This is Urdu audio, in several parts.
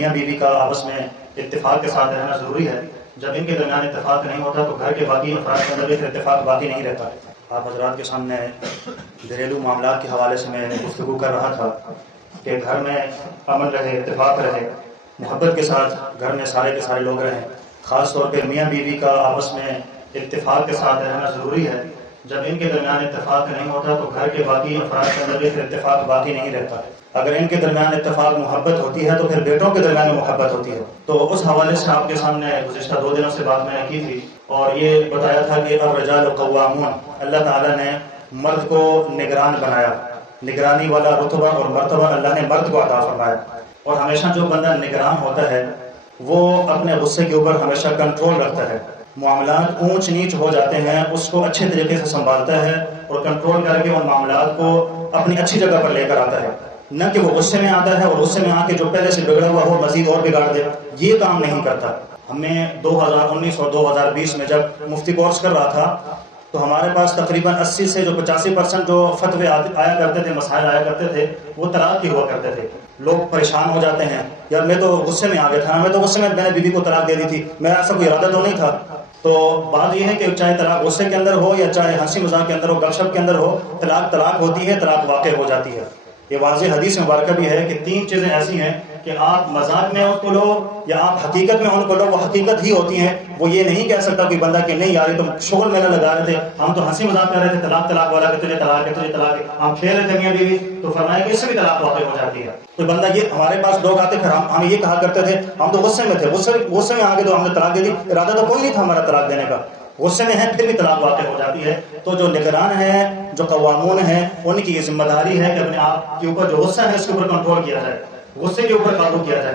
میاں بیوی کا آپس میں اتفاق کے ساتھ رہنا ضروری ہے. جب ان کے درمیان اتفاق نہیں ہوتا تو گھر کے باقی افراد کے اندر بھی اتفاق باقی نہیں رہتا. آپ حضرات کے سامنے گھریلو معاملات کے حوالے سے میں گفتگو کر رہا تھا کہ گھر میں امن رہے، اتفاق رہے، محبت کے ساتھ گھر میں سارے کے سارے لوگ رہیں. خاص طور پہ میاں بیوی کا آپس میں اتفاق کے ساتھ رہنا ضروری ہے. جب ان کے درمیان اتفاق نہیں ہوتا تو گھر کے باقی افراد کے اندر بھی اتفاق باقی نہیں رہتا. اگر ان کے درمیان اتفاق محبت ہوتی ہے تو پھر بیٹوں کے درمیان محبت ہوتی ہے. تو اس حوالے سے آپ کے سامنے گزشتہ 2 دنوں سے بات میں نے کی تھی اور یہ بتایا تھا کہ الرجال قوامون، اللہ تعالیٰ نے مرد کو نگران بنایا. نگرانی والا رتبہ اور مرتبہ اللہ نے مرد کو عطا فرمایا. اور ہمیشہ جو بندہ نگران ہوتا ہے وہ اپنے غصے کے اوپر ہمیشہ کنٹرول رکھتا ہے. معاملات اونچ نیچ ہو جاتے ہیں اس کو اچھے طریقے سے سنبھالتا ہے اور کنٹرول کر کے ان معاملات کو اپنی اچھی جگہ پر لے کر آتا ہے. نہ کہ وہ غصے میں آتا ہے اور غصے میں آ کے جو پہلے سے بگڑا ہوا ہو مزید اور بگاڑ دے. یہ کام نہیں کرتا. ہمیں 2019 اور 2020 میں جب مفتی کورس کر رہا تھا تو ہمارے پاس تقریباً 80 سے جو 85% جو فتوے آیا کرتے تھے، مسائل آیا کرتے تھے، وہ طلاق کی ہوا کرتے تھے. لوگ پریشان ہو جاتے ہیں، یار میں تو غصے میں آ گیا تھا، میں تو غصے میں نے بیوی کو طلاق دے دی تھی، میرا ایسا کوئی ارادہ تو نہیں تھا. تو بات یہ ہے کہ چاہے طلاق غصے کے اندر ہو یا چاہے ہنسی مذاق کے اندر ہو، گپ شپ کے اندر ہو، طلاق ہوتی ہے، طلاق واقع ہو جاتی ہے. یہ واضح حدیث مبارکہ بھی ہے کہ 3 چیزیں ایسی ہیں کہ آپ مذاق میں ان کو لو یا آپ حقیقت میں ان کو لو، وہ حقیقت ہی ہوتی ہیں. وہ یہ نہیں کہہ سکتا کوئی بندہ کہ نہیں یار تم شغل میں نہ لگا رہے تھے، ہم تو ہنسی مذاق کر رہے تھے، طلاق والا کہ تجھے طلاق ہے، تجھے طلاق ہے، ہم کھیل رہے تھے میاں بیوی. تو فرمایا کہ اس سے بھی طلاق واقع ہو جاتی ہے. تو بندہ یہ ہمارے پاس لوگ آتے پھر ہمیں یہ کہا کرتے تھے ہم تو غصے میں تھے، غصے میں آ گئے تو ہم نے طلاق دے دی، ارادہ تو کوئی نہیں تھا ہمارا طلاق دینے کا، غصے میں ہے پھر بھی طلاق واقع ہو جاتی ہے. تو جو نگران ہیں، جو قوامون ہیں، ان کی یہ ذمہ داری ہے کہ اپنے آپ کے اوپر جو غصہ ہے اس کے اوپر کنٹرول کیا جائے، غصے کے اوپر قابو کیا جائے.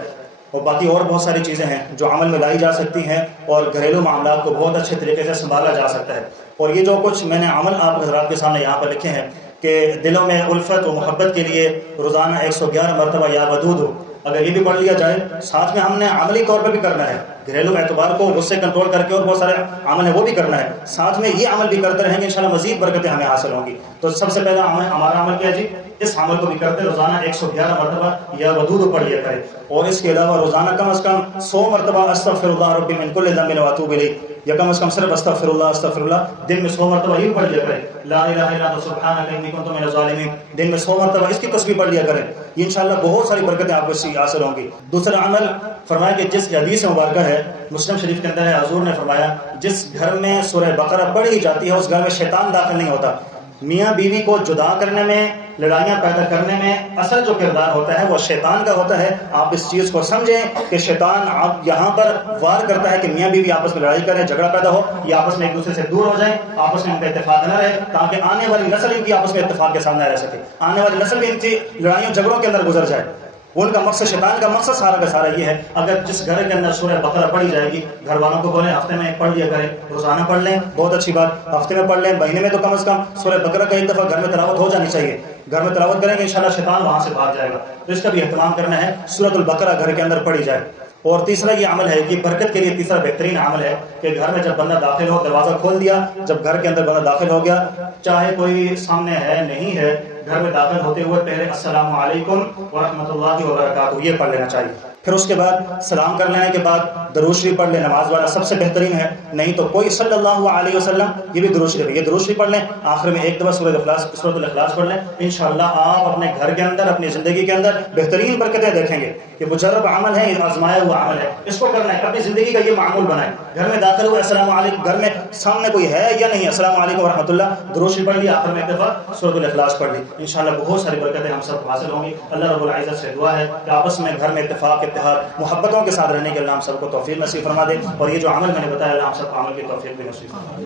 اور باقی اور بہت ساری چیزیں ہیں جو عمل میں لائی جا سکتی ہیں اور گھریلو معاملات کو بہت اچھے طریقے سے سنبھالا جا سکتا ہے. اور یہ جو کچھ میں نے عمل آپ حضرات کے سامنے یہاں پر لکھے ہیں کہ دلوں میں الفت و محبت کے لیے روزانہ 111 مرتبہ یا ودود ہو، اگر یہ بھی پڑھ لیا جائے، ساتھ میں ہم نے عملی طور پر بھی کرنا ہے. گھریلو اعتبار کو غصے کنٹرول کر کے اور بہت سارے عمل ہے وہ بھی کرنا ہے، ساتھ میں یہ عمل بھی کرتے رہیں گے، انشاءاللہ مزید برکتیں ہمیں حاصل ہوں گی. تو سب سے پہلا ہمارا عمل کیا ہے جی؟ اس عمل کو بھی کرتے روزانہ 111 مرتبہ یا ودود پڑھ لیا کرے. اور اس کے علاوہ روزانہ کم از کم 100 مرتبہ استغفر اللہ ربی من کل ذنب واتوب الیہ، یا کم از کم صرف استغفر اللہ دن میں 100 مرتبہ یہ پڑھ لیا کرے. لا الہ الا انت سبحانک انی کنت من الظالمین دن میں 100 مرتبہ اس کی تسبیح پڑھ لیا کرے. انشاءاللہ بہت ساری برکتیں آپ کو اس سے حاصل ہوں گی. دوسرا عمل فرمایا کہ جس حدیث مبارکہ ہے مسلم شریف کے اندر ہے، حضور نے فرمایا جس گھر میں سورہ بقرہ پڑھی جاتی ہے اس گھر میں شیطان داخل نہیں ہوتا. میاں بیوی کو جدا کرنے میں، لڑائیاں پیدا کرنے میں اصل جو کردار ہوتا ہے وہ شیطان کا ہوتا ہے. آپ اس چیز کو سمجھیں کہ شیطان آپ یہاں پر وار کرتا ہے کہ میاں بیوی آپس میں لڑائی کریں، جھگڑا پیدا ہو، یا آپس میں ایک دوسرے سے دور ہو جائیں، آپس میں ان کا اتفاق نہ رہے، تاکہ آنے والی نسل ان کی آپس میں اتفاق کے ساتھ نہ رہ سکے، آنے والی نسل بھی ان کی لڑائیوں جھگڑوں کے اندر گزر جائے. ان کا مقصد، شیطان کا مقصد سارا کا سارا یہ ہے. اگر جس گھر کے اندر سورہ بقرہ پڑھی جائے گی، گھر والوں کو بولیں ہفتے میں ایک پڑھ لیا کریں، روزانہ پڑھ لیں، بہت اچھی بات، ہفتے میں پڑھ لیں، مہینے میں تو کم از کم سورہ بقرہ کا ایک دفعہ گھر میں تلاوت ہو جانی چاہیے. گھر میں تلاوت کریں گے انشاءاللہ شیطان وہاں سے بھاگ جائے گا. تو اس کا بھی اہتمام کرنا ہے، سورۃ البقرہ گھر کے اندر پڑھی جائے. اور تیسرا یہ عمل ہے کہ برکت کے لیے تیسرا بہترین عمل ہے کہ گھر میں جب بندہ داخل ہو، دروازہ کھول دیا، جب گھر کے اندر بندہ داخل ہو گیا، چاہے کوئی سامنے ہے نہیں ہے، گھر میں داخل ہوتے ہوئے پہلے السلام علیکم ورحمۃ اللہ وبرکاتہ یہ پڑھ لینا چاہیے. پھر اس کے بعد سلام کر لینے کے بعد درود شریف پڑھ لیں. نماز والا سب سے بہترین ہے، نہیں تو کوئی صلی اللہ علیہ وسلم یہ بھی درود شریف، یہ درود شریف پڑھ لیں. آخر میں ایک دفعہ سورۃ الاخلاص پڑھ لیں. انشاءاللہ آپ اپنے گھر کے اندر، اپنی زندگی کے اندر بہترین برکتیں دیکھیں گے. یہ مجرب عمل ہے، یہ آزمایا ہوا عمل ہے، اس کو کرنا ہے، اپنی زندگی کا یہ معمول بنائیں. گھر میں داخل ہوئے السلام علیکم، گھر میں سامنے کوئی ہے یا نہیں، السلام علیکم ورحمۃ اللہ، درود شریف پڑھ لیا، آخر میں ایک دفعہ سورۃ الاخلاص پڑھ لی. انشاءاللہ بہت ساری برکتیں ہم سب کو حاصل ہوں گی. اللہ رب العزت سے دعا ہے کہ آپس میں گھر میں اتفاق، اتحاد، محبتوں کے ساتھ رہنے کے اللہ ہم سب کو توفیق نصیب فرما دے. اور یہ جو عمل میں نے بتایا اللہ ہم سب کو عمل کی توفیق بھی نصیب فرما دے.